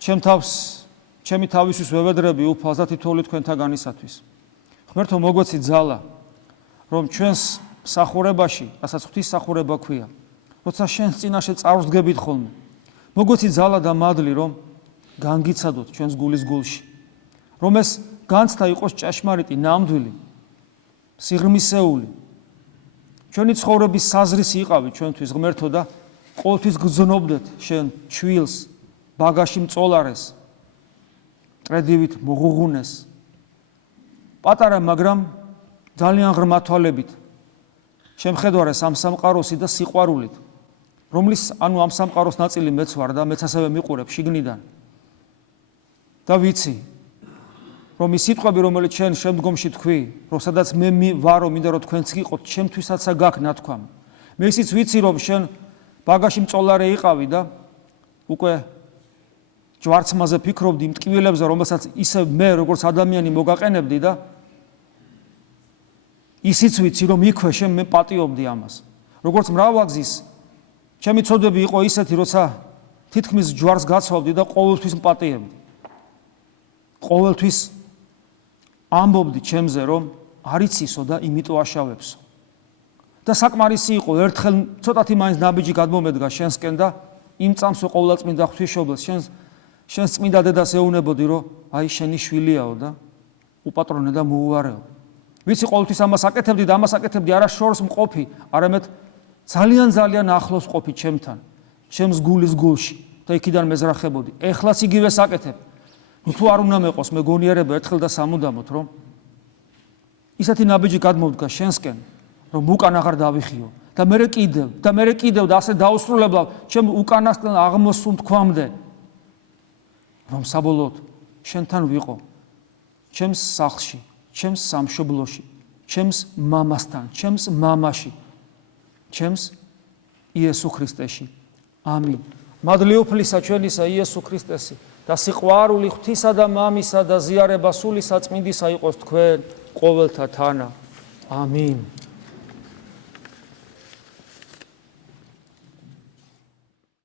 ჩემი თავისთვის ვევედრები უფალს და თითოეული თქვენთაგანისათვის. ღმერთო, მოგვეცი ძალა, რომ ჩვენს მსახურებაში, რასაც ღვთისმსახურება ქვია, როცა შენს წინაშე წარვსდგებით ხოლმე, მოგვეცი ძალა და მადლი, რომ განგიცადოთ ჩვენს გულის გულში, რომ ეს განცდა იყოს ჭეშმარიტი, ნამდვილი, სიღრმისეული, ჩვენი ცხოვრების საზრისი იყავი ჩვენთვის ღმერთო და ყოველთვის გრძნობდეთ შენ ჩვილს, ბაგაში მწოლარეს, ტრედივით მოღუღუნეს, პატარა, მაგრამ ძალიან ღრმა თვალებით შემხედვარეს ამ სამყაროსი და სიყვარულით, რომლის ამ სამყაროს ნაწილი მეც ვარ და მეც ასევე მიყურებ შიგნიდან. და ვიცი, რომ ის სიტყვები, რომელიც შენ შემდგომში თქვი, რომ სადაც მე ვარო, მინდა რომ თქვენც გიყოთ, ჩემთვისაცაა გაქვს ნათქვამი. მე ისიც ვიცი, რომ შენ ბაგაში მწოლარე იყავი და უკვე ჯვარცმაზე ფიქრობდი იმ ტკივილებზე, რომელსაც ისე მე როგორც ადამიანი მოგაყენებდი და ისიც ვიცი, რომ იქვე შენ მე პატიობდი ამას. როგორც მრავალგზის ჩემი ცოდვები იყო ისეთი, როცა თითქმის ჯვარს გაცვავდი და ყოველთვის მპატიებდი. ყოველთვის ამბობდი ჩემზე, რომ არ იცისო და იმიტომ აშავებსო. და საკმარისი იყო ერთხელ ცოტათი მაინც ნაბიჯი გადმომედგა შენსკენ და იმ წამსვე ყოვლადწმინდა ღვთისმშობელს შენს წმინდა დედას ეუბნებოდი, რომ აი შენი შვილიაო და უპატრონე და მოუვარეო. ვიცი ყოველთვის ამას აკეთებდი და ამას აკეთებდი არა შორს მყოფი, არამედ ძალიან ახლოს მყოფი ჩემთან, ჩემს გულის გულში და იქიდან მეზრახებოდი. ეხლაც იგივეს აკეთებ. თუ არ უნდა მეყოს მეგონიერება ერთხელ და სამუდამოდ, რომ ისეთი ნაბიჯი გადმოვდგა შენსკენ, რომ უკან აღარ დავიხიო და მე კიდევ და ასე დაუსრულებლავ ჩემ უკანასკენ აღმოსულ თქვამდე, რომ საბოლოოდ შენთან ვიყო, ჩემს სახლში, ჩემს სამშობლოში, ჩემს მამასთან, ჩემს მამაში, ჩემს იესო ქრისტეში. ამინ. მადლი უფლისა ჩვენისა იესო ქრისტესი და სიყვარული ღვთისა და მამისა და ზიარება სული საწმინდისა იყოს თქვენ ყოველთა თანა. ამინ.